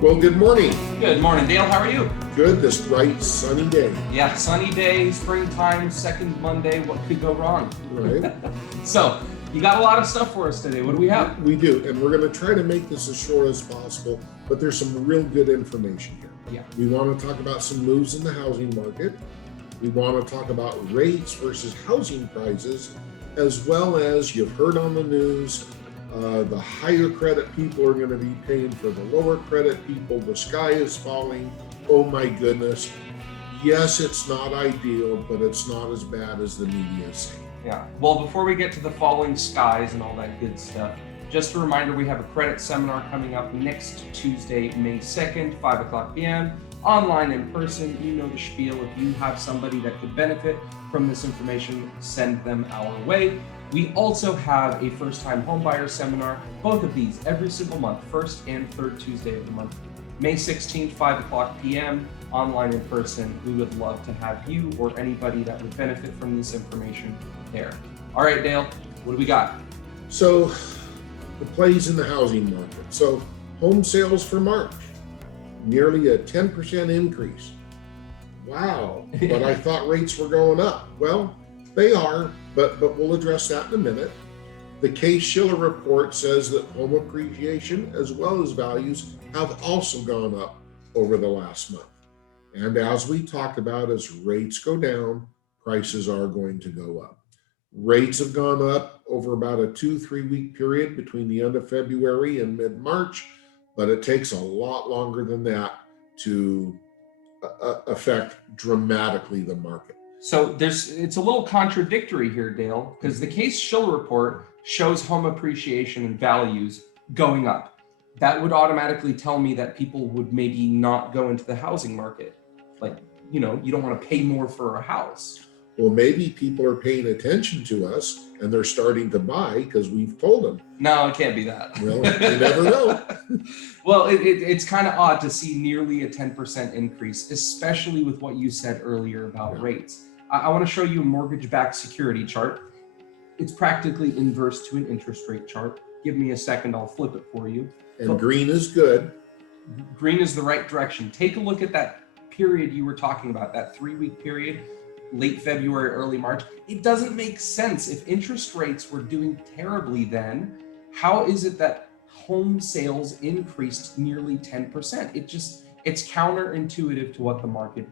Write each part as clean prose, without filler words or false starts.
Well, good morning. Good morning, Dale. How are you? Good, this bright, sunny day. Yeah, sunny day, springtime, second Monday. What could go wrong? Right. So, you got a lot of stuff for us today. What do we have? We do, and we're going to try to make this as short as possible, but there's some real good information here. Yeah. We want to talk about some moves in the housing market. We want to talk about rates versus housing prices, as well as you've heard on the news, the higher credit people are going to be paying for the lower credit people. The sky is falling. Oh my goodness. Yes, it's not ideal, but it's not as bad as the media is saying. Yeah. Well, before we get to the falling skies and all that good stuff, just a reminder, we have a credit seminar coming up next Tuesday, May 2nd, 5 o'clock p.m. Online, in person. You know the spiel. If you have somebody that could benefit from this information, send them our way. We also have a first-time homebuyer seminar, both of these every single month, first and third Tuesday of the month. May 16th, 5 o'clock p.m., online, in person. We would love to have you or anybody that would benefit from this information there. All right, Dale, what do we got? So, the plays in the housing market. So, home sales for March, nearly a 10% increase. Wow, but I thought rates were going up. Well, they are, but we'll address that in a minute. The Case-Shiller report says that home appreciation as well as values have also gone up over the last month. And as we talked about, as rates go down, prices are going to go up. Rates have gone up over about a 2-3 week period between the end of February and mid-March, but it takes a lot longer than that to affect dramatically the market. So it's a little contradictory here, Dale, because the Case-Shiller report shows home appreciation and values going up. That would automatically tell me that people would maybe not go into the housing market. Like, you don't want to pay more for a house. Well, maybe people are paying attention to us and they're starting to buy because we've told them. No, it can't be that. Well, you never know. Well, it's kind of odd to see nearly a 10% increase, especially with what you said earlier about rates. I want to show you a mortgage-backed security chart. It's practically inverse to an interest rate chart. Give me a second, I'll flip it for you. And green is good. Green is the right direction. Take a look at that period you were talking about, that 3-week period, late February, early March. It doesn't make sense. If interest rates were doing terribly then, how is it that home sales increased nearly 10%? It's counterintuitive to what the market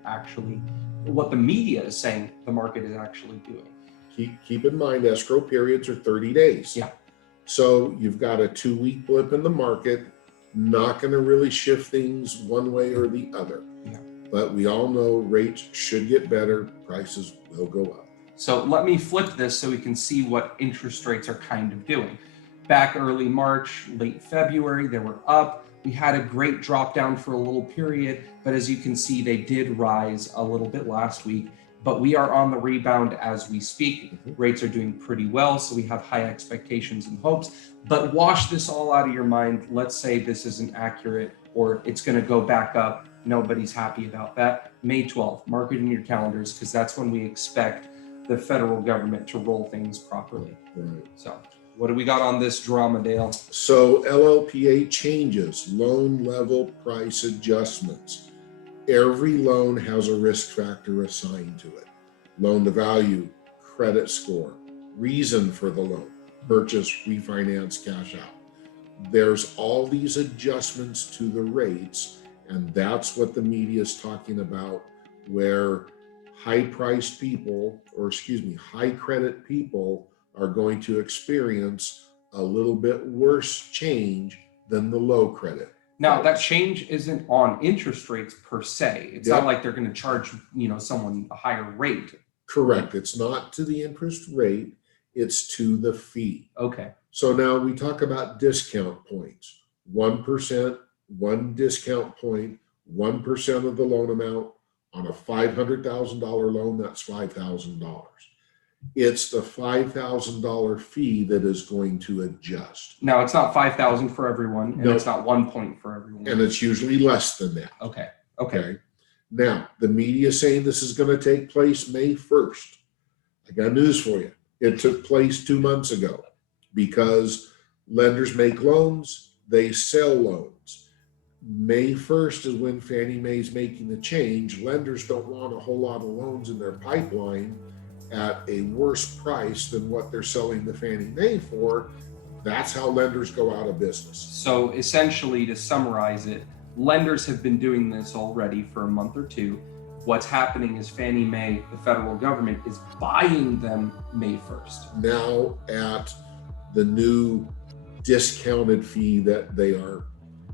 what the media is saying the market is actually doing. Keep in mind, escrow periods are 30 days. Yeah. So you've got a 2-week blip in the market, not going to really shift things one way or the other. Yeah. But we all know rates should get better, prices will go up. So let me flip this so we can see what interest rates are kind of doing. Back early March, late February, they were up. We had a great drop down for a little period, but as you can see, they did rise a little bit last week, but we are on the rebound as we speak. Rates are doing pretty well, so we have high expectations and hopes, but wash this all out of your mind. Let's say this isn't accurate or it's going to go back up. Nobody's happy about that. May 12th, mark it in your calendars because that's when we expect the federal government to roll things properly. Right. So what do we got on this drama, Dale? So LLPA changes, loan level price adjustments. Every loan has a risk factor assigned to it. Loan to value, credit score, reason for the loan, purchase, refinance, cash out. There's all these adjustments to the rates, and that's what the media is talking about, where high credit people are going to experience a little bit worse change than the low credit. Now, that change isn't on interest rates per se. It's not like they're going to charge, someone a higher rate. Correct. It's not to the interest rate, it's to the fee. Okay. So now we talk about discount points. 1%, one discount point, 1% of the loan amount. On a $500,000 loan, that's $5,000. It's the $5,000 fee that is going to adjust. Now, it's not $5,000 for everyone, and it's not 1 point for everyone. And it's usually less than that. Okay. Now, the media is saying this is going to take place May 1st. I got news for you. It took place 2 months ago because lenders make loans, they sell loans. May 1st is when Fannie Mae's making the change. Lenders don't want a whole lot of loans in their pipeline at a worse price than what they're selling the Fannie Mae for. That's how lenders go out of business. So essentially, to summarize it, lenders have been doing this already for a month or two. What's happening is Fannie Mae, the federal government, is buying them May 1st. Now at the new discounted fee that they are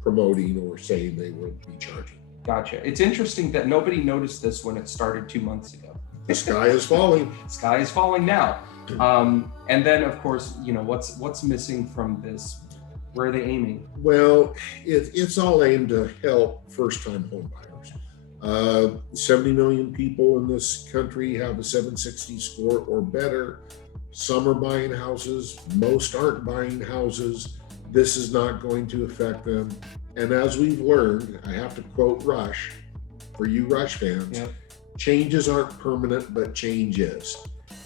promoting or saying they will be charging. Gotcha. It's interesting that nobody noticed this when it started 2 months ago. The sky is falling. Sky is falling now. And then, of course, you know, what's missing from this? Where are they aiming? Well, it's all aimed to help first-time home buyers. 70 million people in this country have a 760 score or better. Some are buying houses. Most aren't buying houses. This is not going to affect them. And as we've learned, I have to quote Rush, for you Rush fans, Yep. Changes aren't permanent, but change is.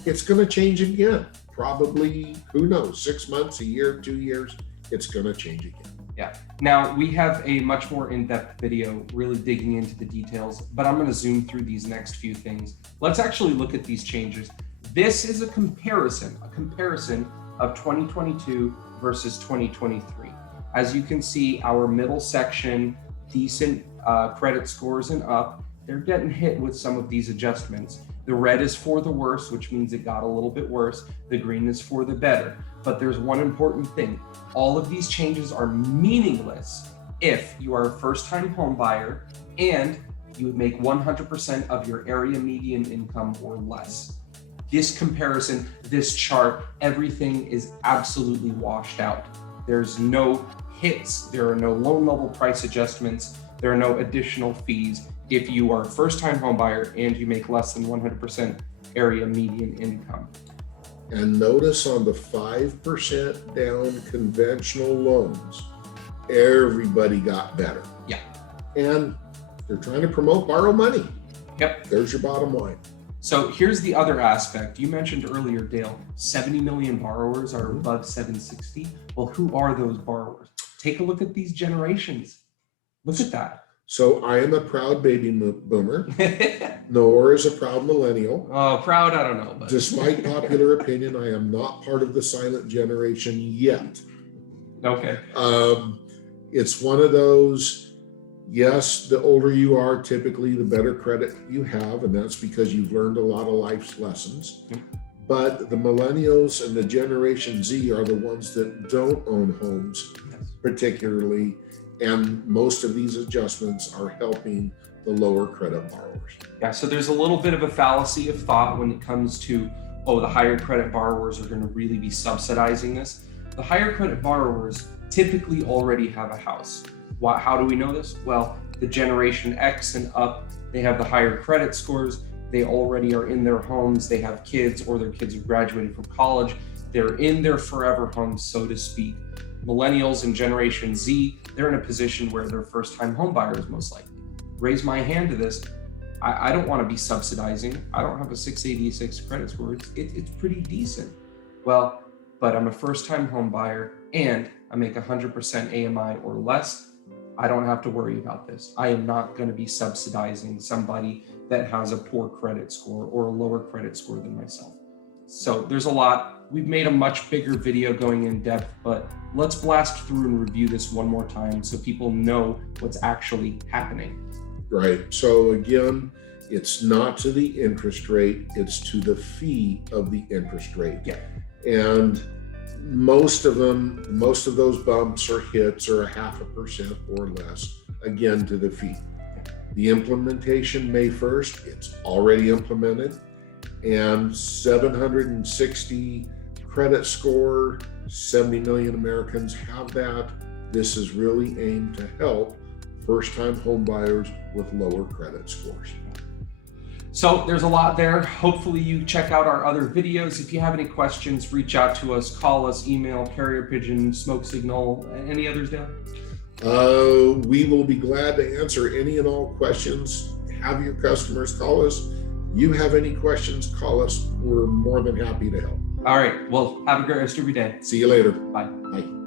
It's going to change again. Probably, who knows, 6 months, a year, 2 years, it's going to change again. Yeah. Now, we have a much more in-depth video really digging into the details, but I'm going to zoom through these next few things. Let's actually look at these changes. This is a comparison of 2022 versus 2023. As you can see, our middle section, decent credit scores and up, they're getting hit with some of these adjustments. The red is for the worse, which means it got a little bit worse. The green is for the better. But there's one important thing. All of these changes are meaningless if you are a first-time home buyer and you make 100% of your area median income or less. This comparison, this chart, everything is absolutely washed out. There's no hits, there are no loan level price adjustments, there are no additional fees if you are a first-time home buyer and you make less than 100% area median income. And notice on the 5% down conventional loans, everybody got better. Yeah. And they're trying to promote borrow money. Yep. There's your bottom line. So here's the other aspect. You mentioned earlier, Dale, 70 million borrowers are above 760. Well, who are those borrowers? Take a look at these generations. Look at that. So I am a proud baby boomer. Nor is a proud millennial. Oh, proud, I don't know. But. Despite popular opinion, I am not part of the silent generation yet. Okay. It's one of those, yes, the older you are, typically the better credit you have, and that's because you've learned a lot of life's lessons. Yep. But the millennials and the Generation Z are the ones that don't own homes, particularly, and most of these adjustments are helping the lower credit borrowers. Yeah, so there's a little bit of a fallacy of thought when it comes to, oh, the higher credit borrowers are going to really be subsidizing this. The higher credit borrowers typically already have a house. How do we know this? Well, the Generation X and up, they have the higher credit scores. They already are in their homes. They have kids, or their kids have graduated from college. They're in their forever homes, so to speak. Millennials and Generation Z, they're in a position where they're first-time home buyers, most likely. Raise my hand to this. I don't want to be subsidizing. I don't have a 686 credit score. It's pretty decent. Well, but I'm a first-time home buyer and I make 100% AMI or less. I don't have to worry about this. I am not going to be subsidizing somebody that has a poor credit score or a lower credit score than myself. So there's a lot. We've made a much bigger video going in depth, but let's blast through and review this one more time so people know what's actually happening. Right. So again, it's not to the interest rate, it's to the fee of the interest rate. Yeah. And most of those bumps or hits are 0.5% or less, again, to the fee. The implementation May 1st, it's already implemented, and 760 credit score, 70 million Americans have that. This is really aimed to help first-time home buyers with lower credit scores. So there's a lot there. Hopefully you check out our other videos. If you have any questions, reach out to us, call us, email, carrier pigeon, smoke signal, any others, Dale? We will be glad to answer any and all questions. Have your customers call us. You have any questions, call us. We're more than happy to help. All right. Well, have a great rest of your day. See you later. Bye. Bye.